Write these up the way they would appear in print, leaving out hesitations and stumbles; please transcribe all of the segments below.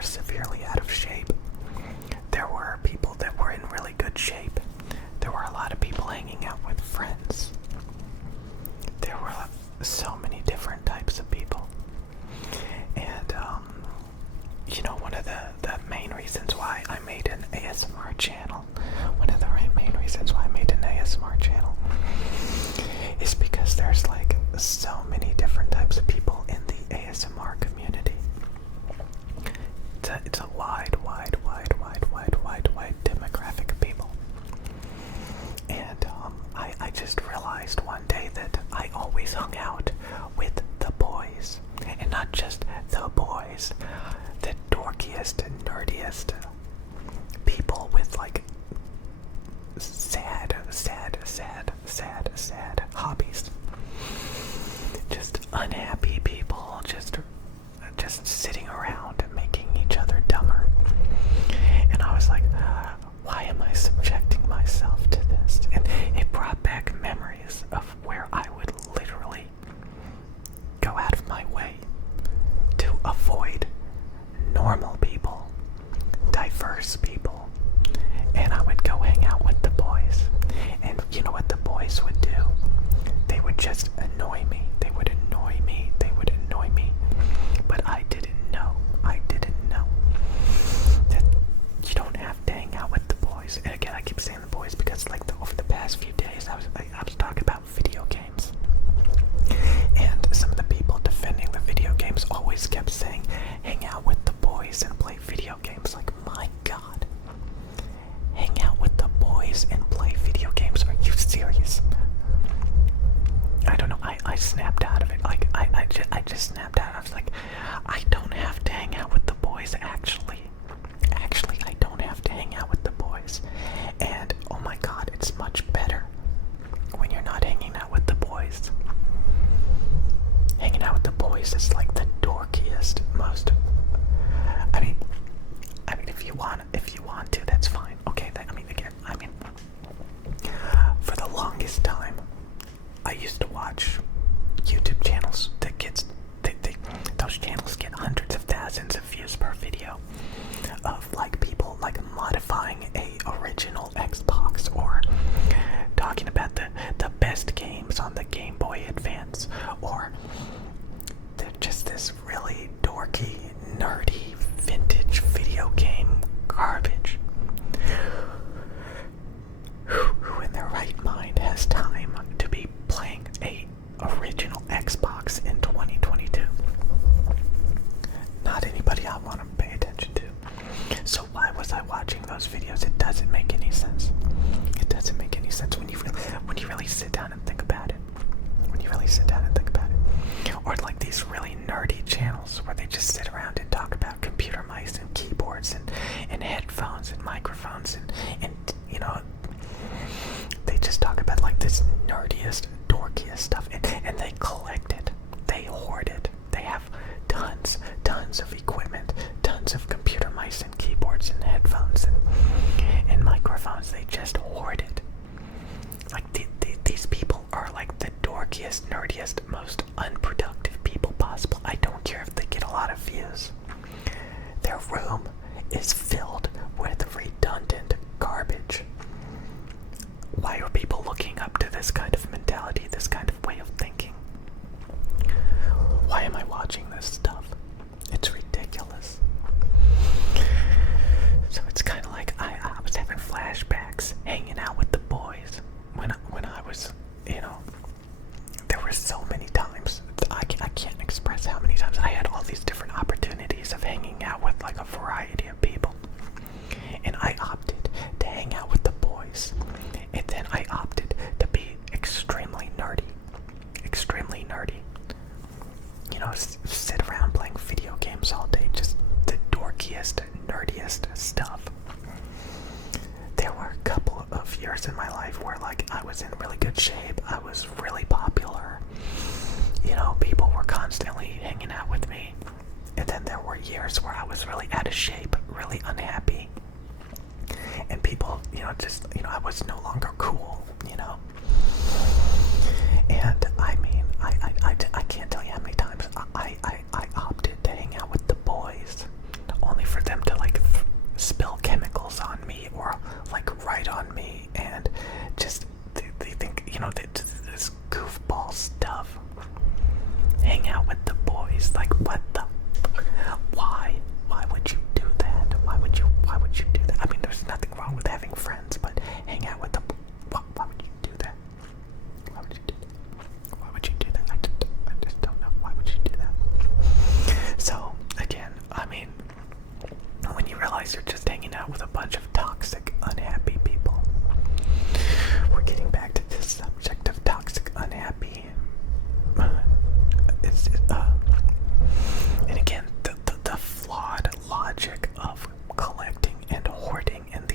were severely out of shape. There were people that were in really good shape. There were a lot of people hanging out with friends. There were so many different types of people. And, one of the main reasons why I made an ASMR channel, is because there's like so many different types of people in the ASMR community. It's a wide demographic of people. And I just realized one day that I always hung out with the boys. And not just the boys, the dorkiest and nerdiest people with like sad hobbies. Just unhappy people, just sitting around and making each other dumber. And I was like, why am I subjecting myself to this? And it brought back memories of where I would literally go out of my way to avoid normal people, diverse people, and I would go hang out with the boys. And you know what the boys would do? They would just annoy me. They would annoy me. But I didn't know that you don't have to hang out with the boys. And again, I keep saying the boys because like over the past few days I was talking about video games. And some of the people defending the video games always kept saying, hang out with the boys and play video games. Like, my God. Hang out with the boys and play video games? Are you serious? I don't know. I snapped out of it. Like, I just snapped out. I was like, I don't have to hang out with the boys, actually. Actually, I don't have to hang out with the boys. And, oh my God, it's much better when you're not hanging out with the boys. Hanging out with the boys is like the dorkiest, most. I mean, if you want to, that's fine. Okay, for the longest time, I used to watch YouTube channels that those channels get hundreds of thousands of views per video of like people like modifying a original Xbox or talking about the best games on the Game Boy Advance, or they're just this really dorky, nerdy, vintage video game garbage. Who in their right mind has time to be playing a original Xbox in 2022? Not anybody I want to pay attention to. So why was I watching those videos? It doesn't make any sense. It doesn't make any sense when you really sit down and think about it. Or like these really nerdy channels where they just sit around and talk about computer mice and keyboards and headphones and microphones and they just talk about like this nerdiest, dorkiest stuff, and they collect it. They hoard it. They have tons of equipment, tons of computer mice and keyboards and headphones and microphones. They just hoard it. Like these people are like the dorkiest, nerdiest, most unproductive people possible. I don't care if they get a lot of views. Their room is filled with redundant garbage. Why are people looking up to this kind of mentality, this kind of way of thinking? Why am I watching this stuff? It's ridiculous. So it's kind of like I was having flashbacks hanging out with the boys when I was, there were so many times. I can't express how many times I had all these different opportunities of hanging out with like a variety of people. And I opted to hang out with the boys. And then I opted to be extremely nerdy. Sit around playing video games all day. Just the dorkiest, nerdiest stuff. There were a couple of years in my life where like I was in really good shape. I was really popular. People were constantly hanging out with me. And then there were years where I was really out of shape, really unhappy. And people, I was no longer cool, And I mean, I can't tell you how many times I opted to hang out with the boys, only for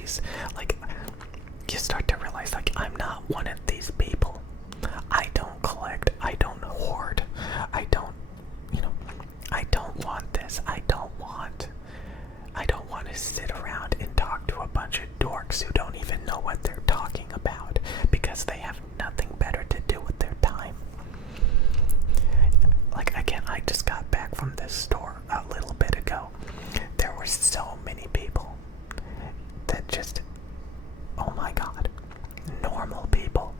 these, like, you start to realize, like, I'm not one of these people. I don't collect, I don't hoard, I don't, you know, I don't want this. I don't want to sit around and talk to a bunch of dorks who don't even know what they're talking about because they have nothing better to do with their time. Like, again, I just got back from this store a little bit ago. There were so many people that just, oh my god, normal people.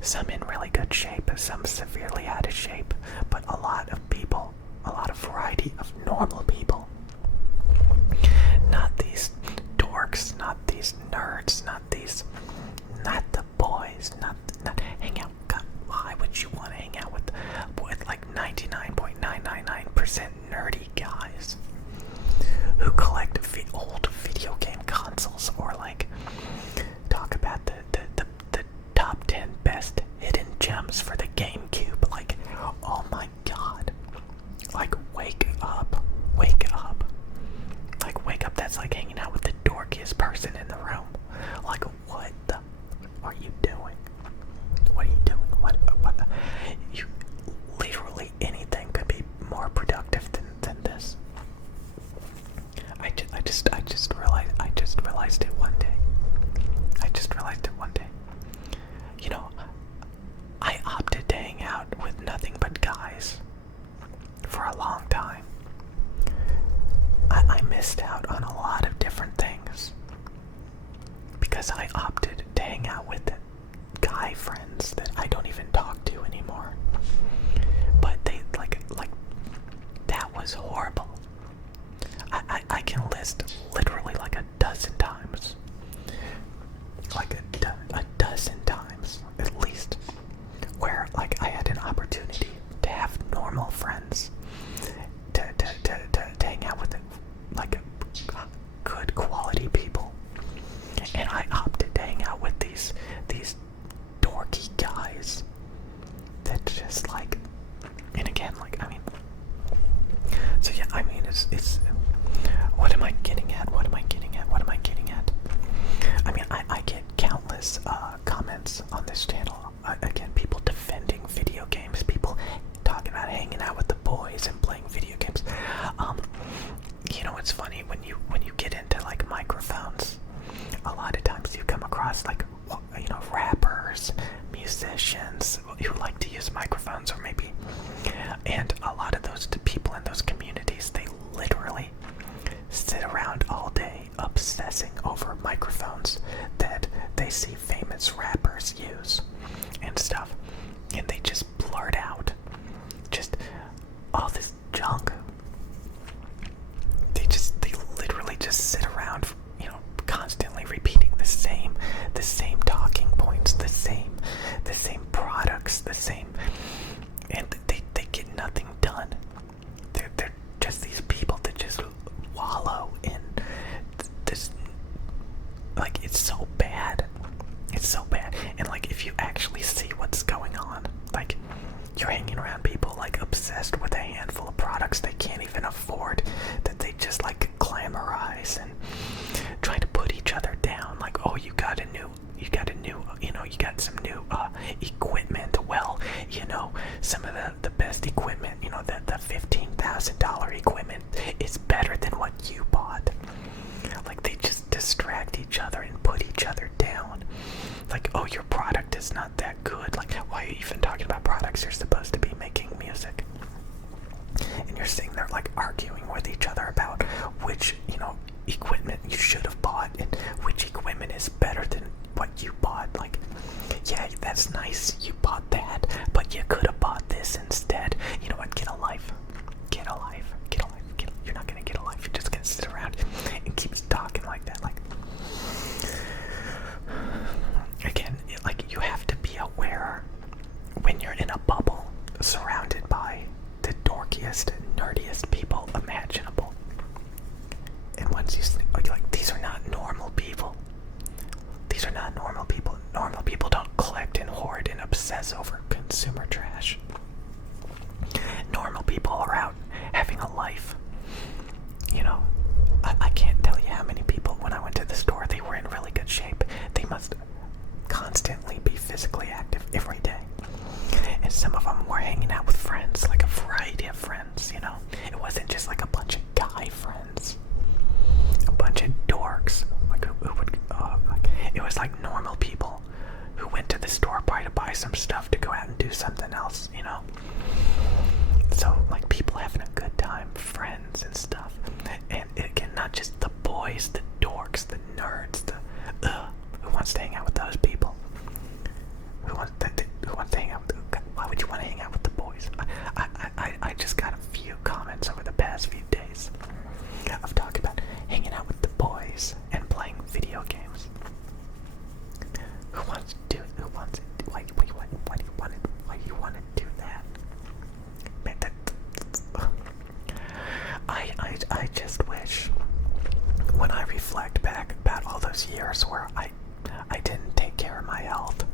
Some in really good shape, some severely out of shape, but a lot of people, a lot of variety of normal people. Not these dorks, not these nerds, not the boys, not hang out. God, why would you want to hang out with like 99.999% nerdy guys who collect old video game consoles, or like talk about the top 10 best hidden gems for the GameCube? Like, oh my god. Like, wake up. Like, wake up. That's like hanging out with the dorkiest person in the room. Like, what the are you doing? What are you doing? What you literally anything could be more productive than this. I just realized it one day. You know, I opted to hang out with nothing but guys for a long time. I missed out on a lot of different things because I opted to hang out with guy friends that I don't even talk to anymore. But they like that was horrible. I can list literally like a dozen times. Like a dozen times at least, where like I had an opportunity to have normal friends, to hang out with like good quality people, and I opted to hang out with these dorky guys that just like, and again, like, I mean, so yeah, I mean, it's what am I getting at? I mean, I get countless comments on this channel. Again, people defending video games, people talking about hanging out with the boys and playing video games. You know, it's funny when you get into like microphones. A lot of times you come across like, you know, rappers, musicians who like to use microphones, or maybe, and a lot of those people in those communities, they literally sit around all day obsessing over microphones that they see famous rappers use and stuff, and they just blurt out just all this junk. They literally just sit around, you know, constantly repeating the same talking points, the same products, and they get nothing when I reflect back about all those years where I didn't take care of my health,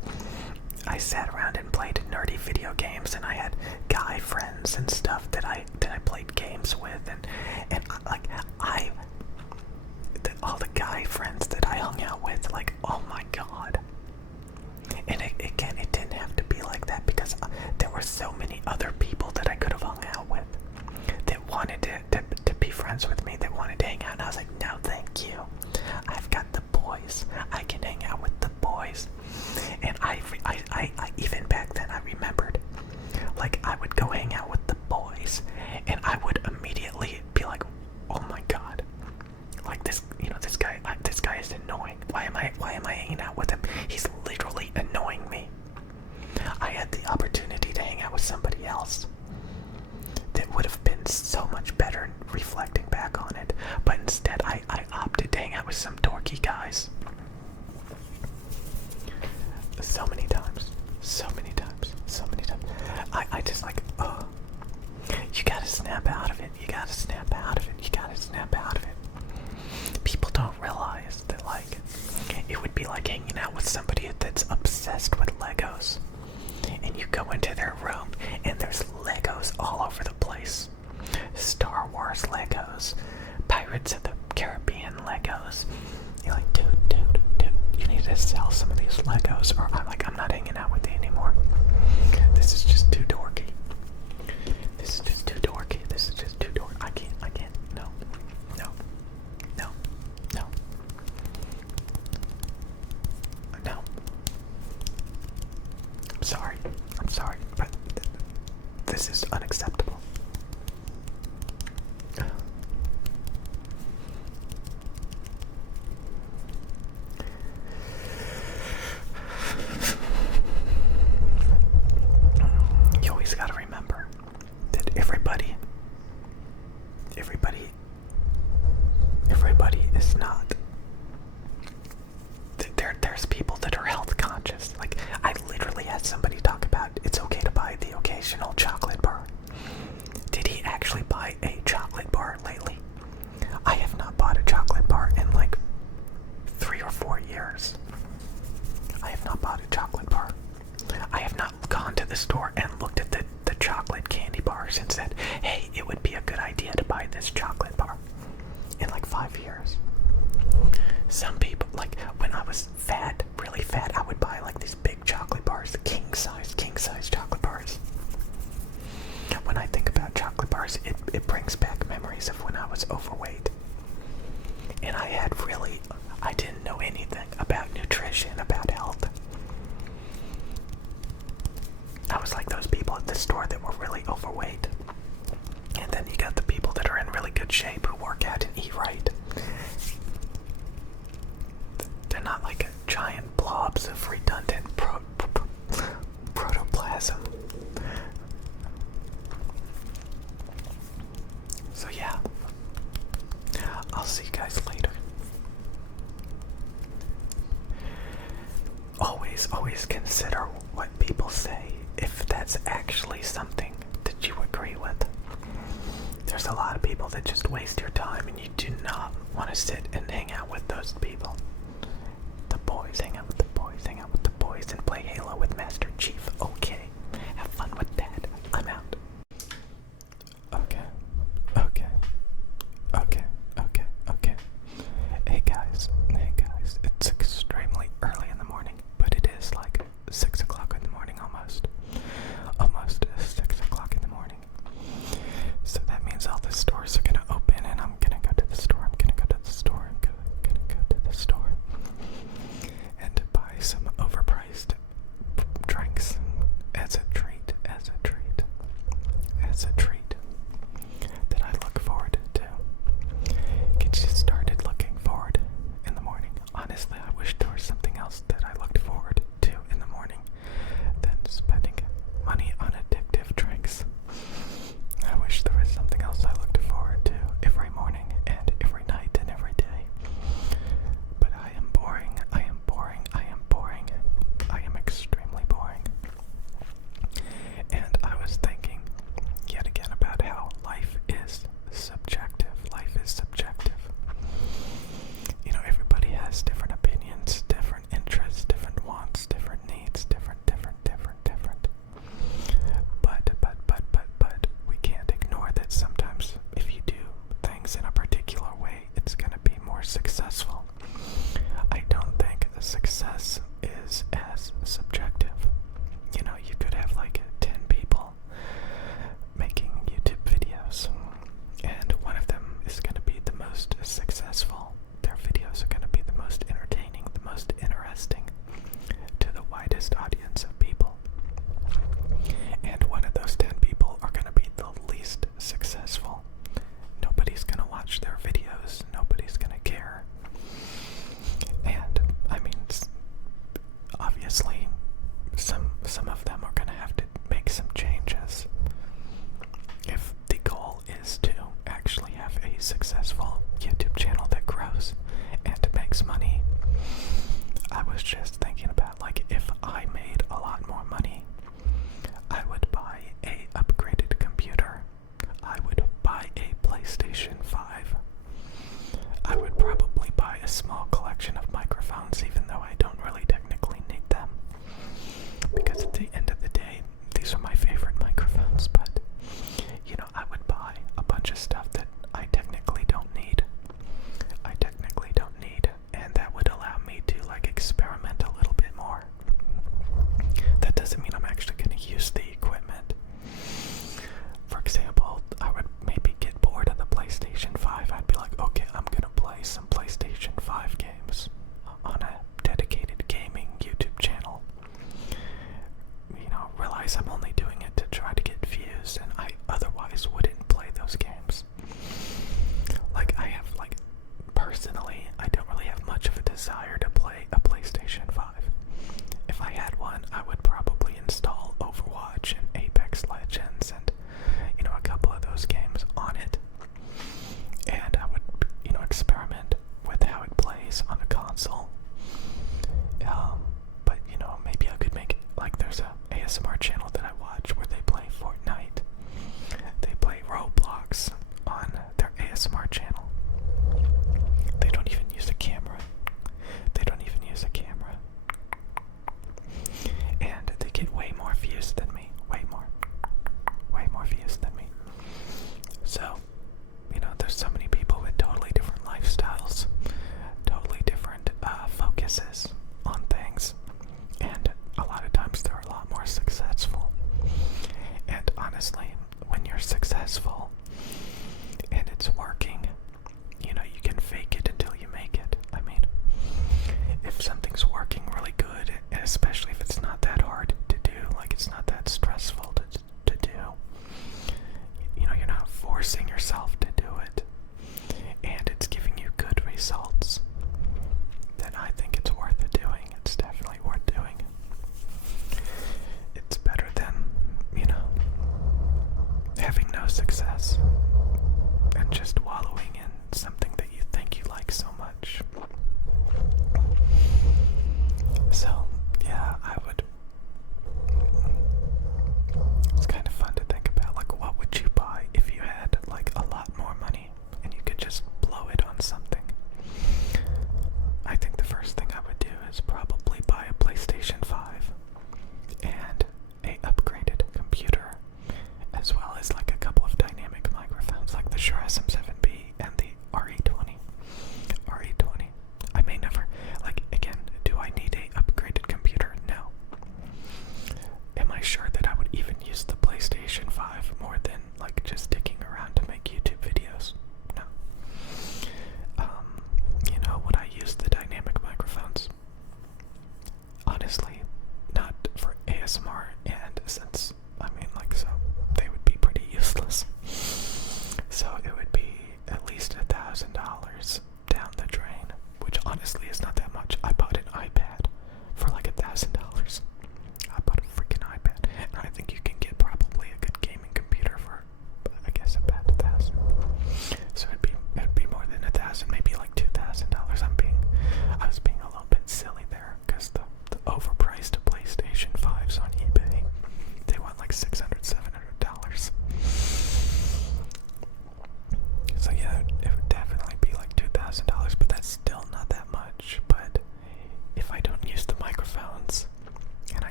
I sat around and played nerdy video games, and I had guy friends and stuff that I played games with, and like all the guy friends that I hung out with, like, oh my god. And again, it didn't have to be like that, because there were so many other people that I could have hung out with that wanted to be friends with me, that wanted to hang out, and I was like, no thank you. I've got the boys. I can hang out with the boys. And I even back then I remembered, like, I would go hang out with the boys, and I would immediately be like, oh my god, like this guy is annoying. Why am I hanging out with him? He's literally annoying me. I had the opportunity to hang out with somebody else that would have been so much better reflecting back on it, but instead I opted to hang out with some dorky guys. So many times. I just like, oh, you gotta snap out of it. People don't realize that, like, it would be like hanging out with somebody that's obsessed with Legos. And you go into their room and there's Legos all over the place. Star Wars Legos, Pirates of the Caribbean Legos. You're like, dude, you need to sell some of these Legos, or I'm not hanging out with you anymore. This is just too dorky. I can't. No. I'm sorry, but this is unacceptable. You always gotta remember that everybody is not. There's people that are health conscious. Like, I literally had somebody talk about it's okay to buy the occasional chocolate bar. Did he actually buy a chocolate bar lately? I have not bought a chocolate bar in like 3 or 4 years. I have not bought a chocolate bar. I have not gone to the store and looked at the chocolate candy bars and said, hey, it would be a good idea to buy this chocolate bar, in like 5 years. Some people, like, when I was fat, really fat, I would buy like these big chocolate bars, the king size chocolate bars. When I think about chocolate bars, it brings back memories of when I was overweight. And I didn't know anything about nutrition, about health. I was like those people at the store that were really overweight. And then you got the people that are in really good shape who work out and eat right. They're not like giant blobs of redundant protoplasm. So yeah, I'll see you guys later. Always consider what people say, if that's actually something that you agree with. There's a lot of people that just waste your time, and you do not want to sit and hang out with those people. The boys, hang out with the boys, and play Halo with Master Chief. Okay, have fun with that. I'm out. Okay. Hey guys, it's extremely early in the morning, but it is like 6 o'clock in the morning almost. Almost 6 o'clock in the morning. So that means all the stores are gonna open, and I'm gonna go to the store. And buy some overpriced drinks as a treat that I look forward to. Get you started looking forward in the morning. Honestly, I wish there was something else that I looked forward to in the morning than spending money on addictive drinks. I wish there was something else I looked forward to every morning and every night and every day. But I am boring. I am extremely boring. And I was thinking yet again about how life is subjective.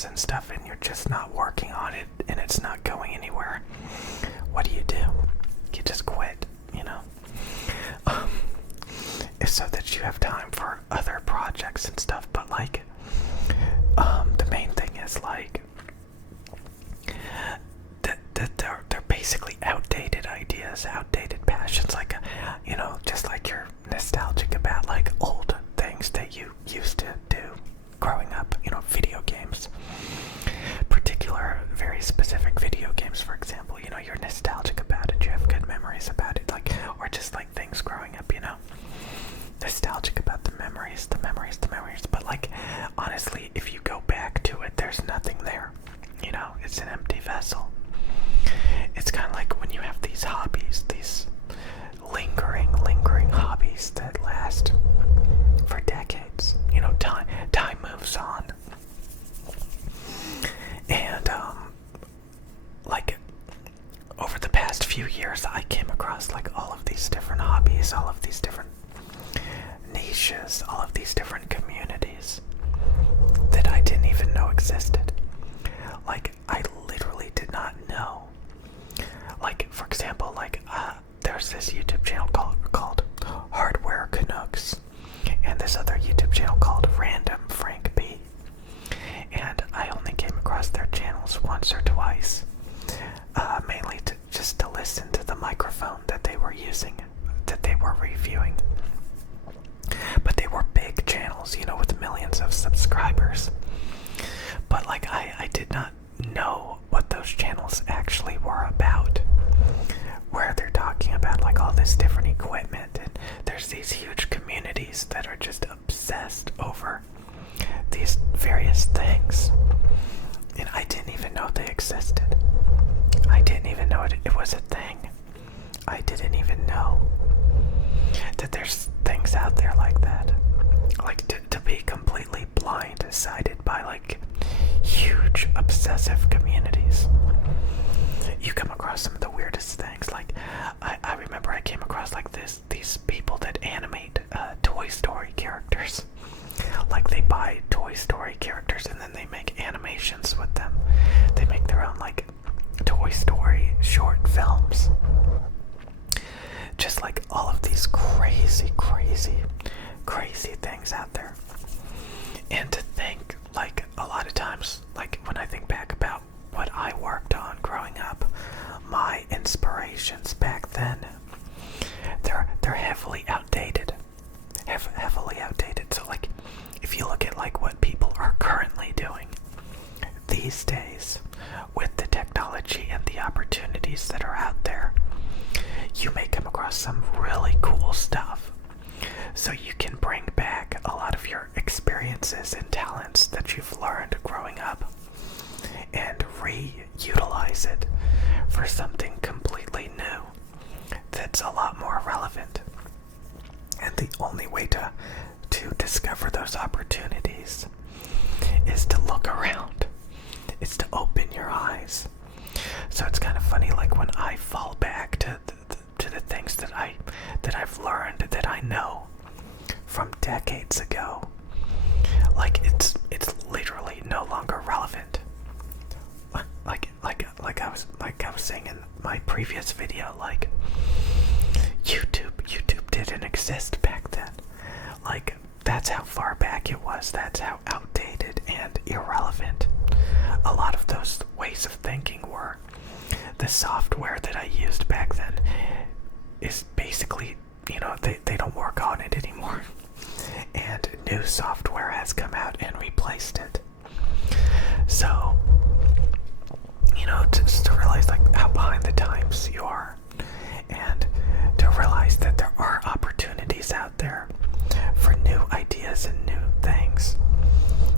plans and stuff and you're just not working on it and it's not going anywhere, what do? You just quit, you know? It's so that you have time for other projects and stuff, but like, the main thing is like, they're basically outdated ideas, outdated passions, like, you know, just like you're nostalgic about like old things that you used to do growing up, you know, video games, particular, very specific video games, for example, you know, you're nostalgic about it, you have good memories about it, like, or just like things growing up, you know, nostalgic about the memories, but like, honestly, if you go back to it, there's nothing there, you know, it's an empty vessel. It's kind of like when you have these hobbies, these lingering hobbies that last for decades. You know, time moves on. And, like, over the past few years, I came across, like, all of these different hobbies, all of these different niches, all of these different communities that I didn't even know existed. Like, I literally did not know. Like, for example, like, there's this YouTube channel called Hardware Canucks, and this other YouTube channel called Random Frank B. And I only came across their channels once or twice, mainly just to listen to the microphone that they were using, that they were reviewing. But they were big channels, you know, with millions of subscribers. But like, I did not know what those channels actually were about, where they're talking about like all this different equipment, and there's these huge communities that are just obsessed over these various things, and I didn't even know they existed. I didn't even know it was a thing. I didn't even know that there's things out there like that. Like, to be completely blindsided by like huge obsessive communities. You come across some of the weirdest things. Like, I remember I came across like these people that animate Toy Story characters. Like, they buy Toy Story characters and then they make animations with them. They make their own like Toy Story short films. Just like all of these crazy things out there. And to think, like, a lot of times, like, when I think back about what I worked on growing up, my inspirations back then, they're heavily outdated. Heavily outdated. So, like, if you look at, like, what people are currently doing these days with the technology and the opportunities that are out there, you may come across some really cool stuff. So you can bring back a lot of your experiences and talents that you've learned growing up and reutilize it for something completely new that's a lot more relevant. And the only way to discover those opportunities is to look around. It's to open your eyes. So it's kind of funny, like, when I fall back to the things that I've learned, that I know from decades ago, like, it's literally no longer relevant. Like I was saying in my previous video, like, YouTube didn't exist back then. Like, that's how far back it was. That's how outdated and irrelevant a lot of those ways of thinking were. The software that I used back then is basically, you know, they don't work on it anymore. And new software has come out and replaced it. So, you know, just to realize, like, how behind the times you are, and to realize that there are opportunities out there for new ideas and new things,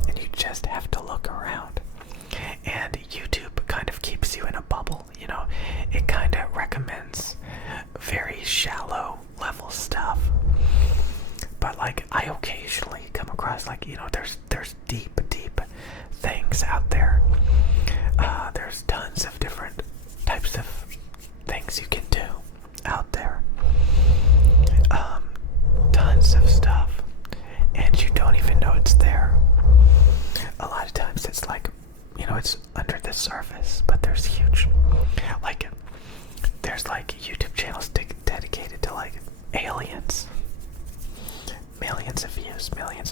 and you just have to look around. And YouTube kind of keeps you in a bubble, you know. It kind of recommends very shallow level stuff, but like, I occasionally come across, like, you know, there's deep things out there. There's tons of different types of things you can do out there. Tons of stuff, and you don't even know it's there. A lot of times it's like what's under the surface, but there's huge, like, there's like YouTube channels dedicated to like aliens. Millions of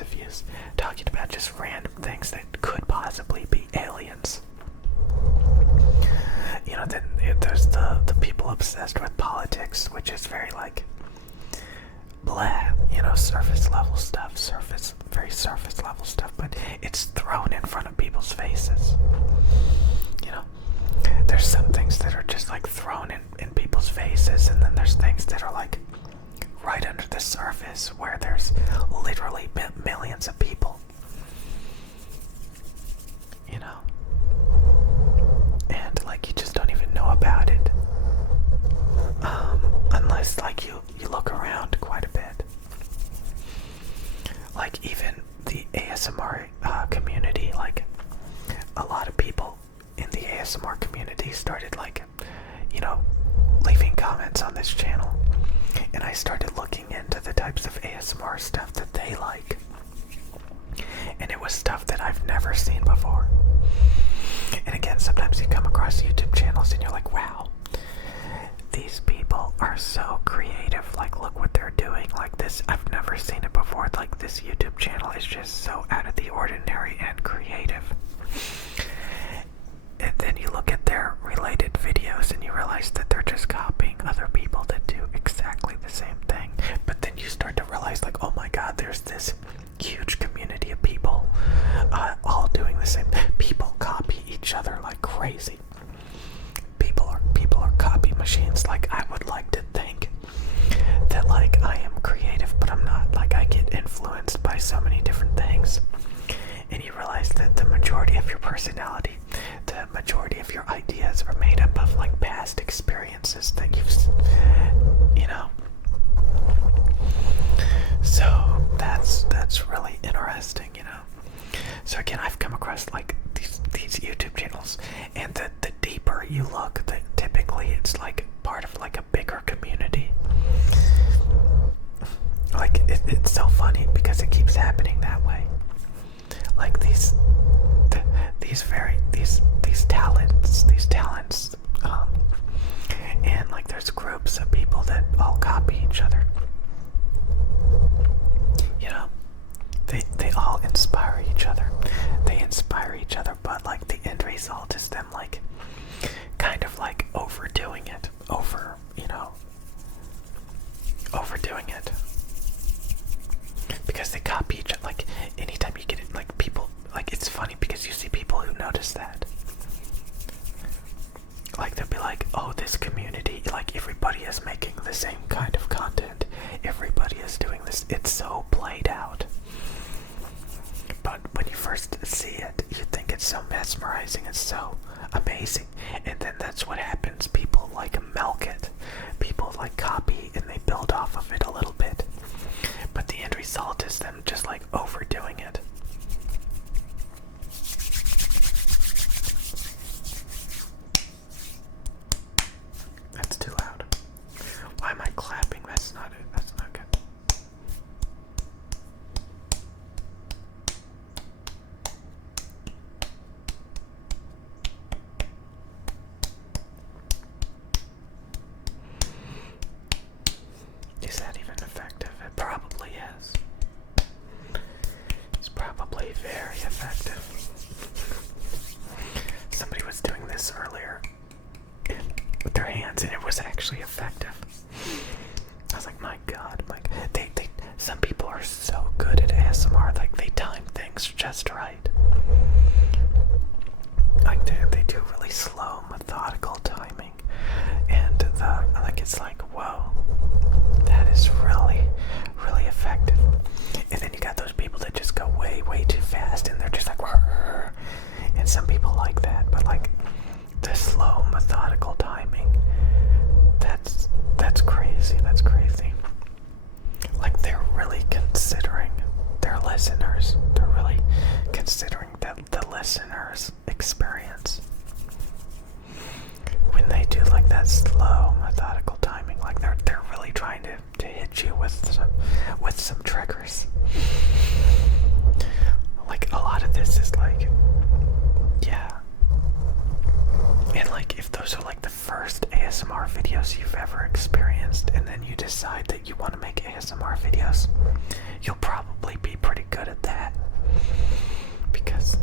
views, talking about just random things that could possibly be aliens. You know, then there's the people obsessed with politics, which is very like blah, you know, surface level stuff, very surface level stuff, but it's thrown in front of people's faces. You know, there's some things that are just like thrown in people's faces, and then there's things that are like right under the surface where there's literally millions of people. You know? And like you just don't even know about it. Unless like you look around quite a bit. Like even the ASMR community, like a lot of people in the ASMR community started like, you know, leaving comments on this channel. And I started looking into the types of ASMR stuff that they like. And it was stuff that I've never seen before. And again, sometimes you come across YouTube channels and you're like, wow, these people are so creative. Like, look what they're doing. Like this, I've never seen it before. Like this YouTube channel is just so out of the ordinary and creative. And then you look at their related videos and you realize that they're just copying other people that do exactly the same thing. But then you start to realize like, oh my god, there's this huge community of people all doing the same. People copy each other like crazy. People are copy machines. Like I would like to think that like I am creative, but I'm not. Like I get influenced by so many different things. And you realize that the majority of your personality, the majority of your ideas are made up of like past experiences that you know. So that's really interesting, you know. So again, I've come across like these YouTube channels, and the deeper you look, typically it's like part of like a bigger community. Like it's so funny because it keeps happening that way. Like these talents, and like there's groups of people that all copy each other. You know, they all inspire each other. They inspire each other, but like the end result is them like kind of like overdoing it, overdoing it. Because they copy each other. Like anytime you get it, like people, like it's funny because you see people who notice that. Like they'll be like, oh, this community, like everybody is making the same kind of content. Everybody is doing this. It's so played out. But when you first see it, you think it's so mesmerizing. It's so amazing. And then that's what happens. People like milk it. People like copy and they build off of it a little bit. But the end result is them just like overdoing it. That's too loud. Why am I clapping? That's not it. That's not good. Is that even effective? It probably is. It's probably very effective. Somebody was doing this earlier with their hands and it was actually effective. I was like, my god, some people are so good at ASMR, like they time things just right. Like they do really slow, methodical timing, and it's like, whoa, that is really, really effective. And then you got those people that just go way, way too fast, and they're just like, rrr. And some people like that, but like the slow, methodical timing, that's crazy. That's crazy. Like they're really considering their listeners. They're really considering the listener's experience. When they do like that slow, methodical timing, like they're really trying to hit you with some triggers. Like a lot of this is like, yeah, ASMR videos you've ever experienced, and then you decide that you want to make ASMR videos, you'll probably be pretty good at that. Because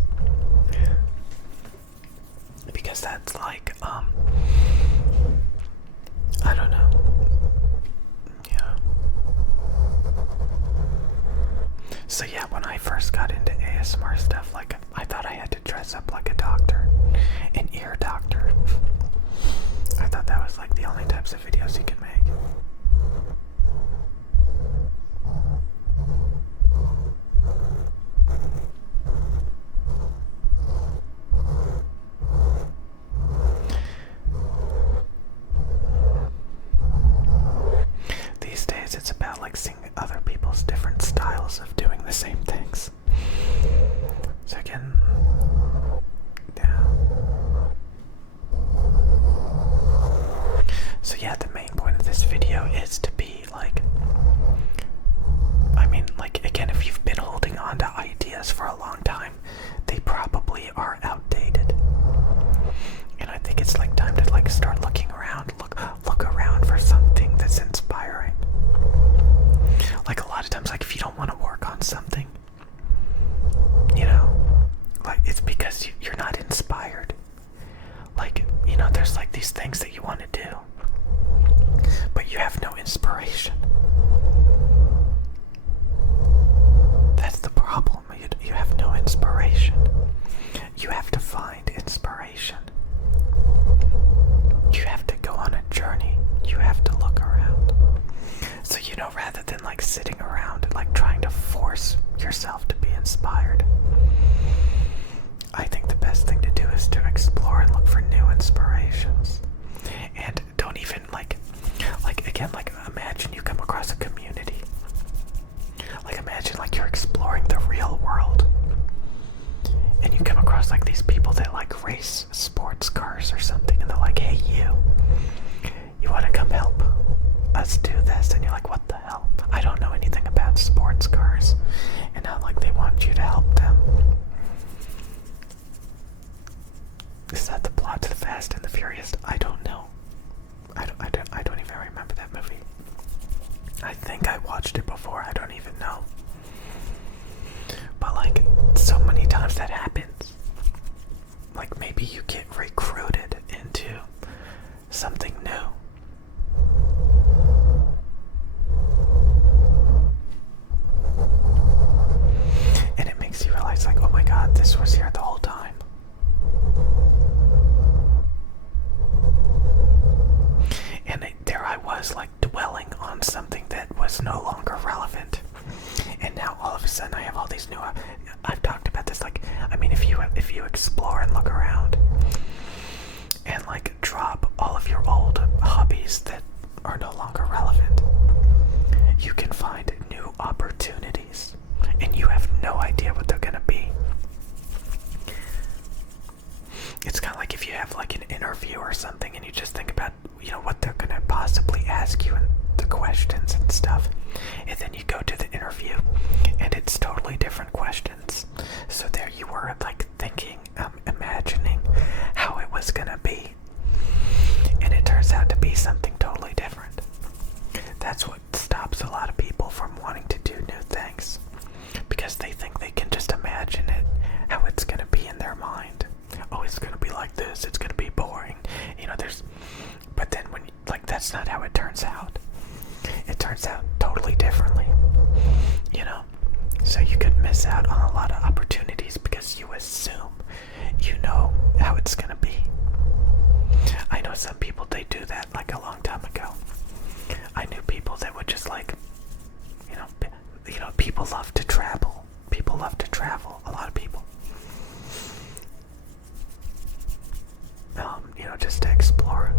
that's like, I don't know. Yeah. So yeah, when I first got into ASMR stuff, like, I thought I had to dress up like a doctor, an ear doctor. I thought that was like the only types of videos you could make. These days it's about like seeing other people's different styles of doing the same things. So again, yeah. So yeah, the main point of this video is to be like, I mean, like, again, if you've been holding on to ideas for a long time, they probably are outdated. And I think it's like time to like start looking around, look around for something that's inspiring. Like a lot of times, like if you don't want to work on something, you know, like it's because you're not inspired. Like, you know, there's like these things that you want to do, but you have no inspiration. That's the problem. You have no inspiration. You have to find inspiration. You have to go on a journey. You have to look around. So, you know, rather than like sitting around, like trying to force yourself to be inspired, I think the best thing to do is to explore and look for new inspirations. And don't even like again, like imagine you come across a community. Like imagine like you're exploring the real world. And you come across like these people that like race sports cars or something, and they're like, hey, you want to come help us do this? And you're like, what the hell? I don't know anything about sports cars. And now like they want you to help them. Is that the plot to the Fast and the Furious? I don't know. I don't even remember that movie. I think I watched it before. I don't even know. But like so many times that happens. Like maybe you get recruited into something new. And it makes you realize like, oh my god, this was here the whole time. And there I was like dwelling on something that was no longer relevant. And now all of a sudden I have all these new, I've talked about this, like, I mean, if you explore and look around and like drop all of your old hobbies that are no longer relevant, you can find new opportunities and you have no idea what they're gonna be. It's kind of like if you have like an interview or something and you just think about, you know, what they're gonna possibly ask you and the questions and stuff, and then you go to the interview and it's totally different questions. So there you were like thinking, imagining how it was gonna be, and it turns out to be something totally different. That's what stops a lot of people from wanting to do new things, because they think they can just imagine it, how it's gonna be in their mind. Oh, it's gonna be like this, it's gonna be boring, you know, but then when, like, that's not how it turns out. It turns out totally differently, you know? So you could miss out on a lot of opportunities because you assume you know how it's gonna be. I know some people, they do that like a long time ago. I knew people that would just like, you know, people love to travel. People love to travel, a lot of people. You know, just to explore,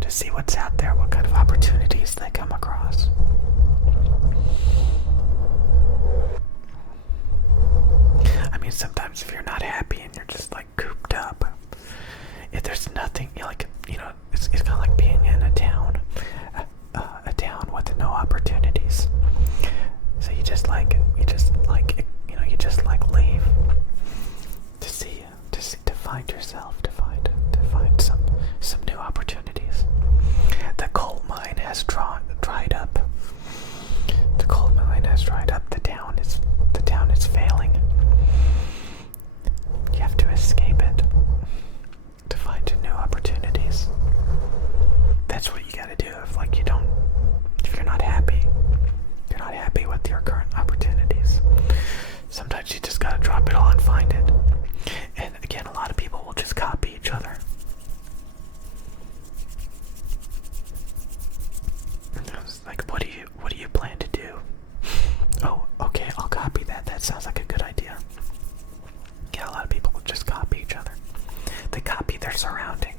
to see what's out there, what kind of opportunities they come across. I mean, sometimes if you're not happy and you're just like cooped up, if there's nothing, like, you know, it's kind of like being in a town with no opportunities. So you just leave to find yourself, to find find some new opportunities. The coal mine has dried up. The coal mine has dried up. The town is failing. You have to escape it to find new opportunities. That's what you gotta do if you're not happy. You're not happy with your current opportunities. Sometimes you just gotta drop it all and find it. And again, a lot of people will just copy each other. Like, what do you plan to do? Oh, okay, I'll copy that. That sounds like a good idea. Yeah, a lot of people will just copy each other. They copy their surroundings.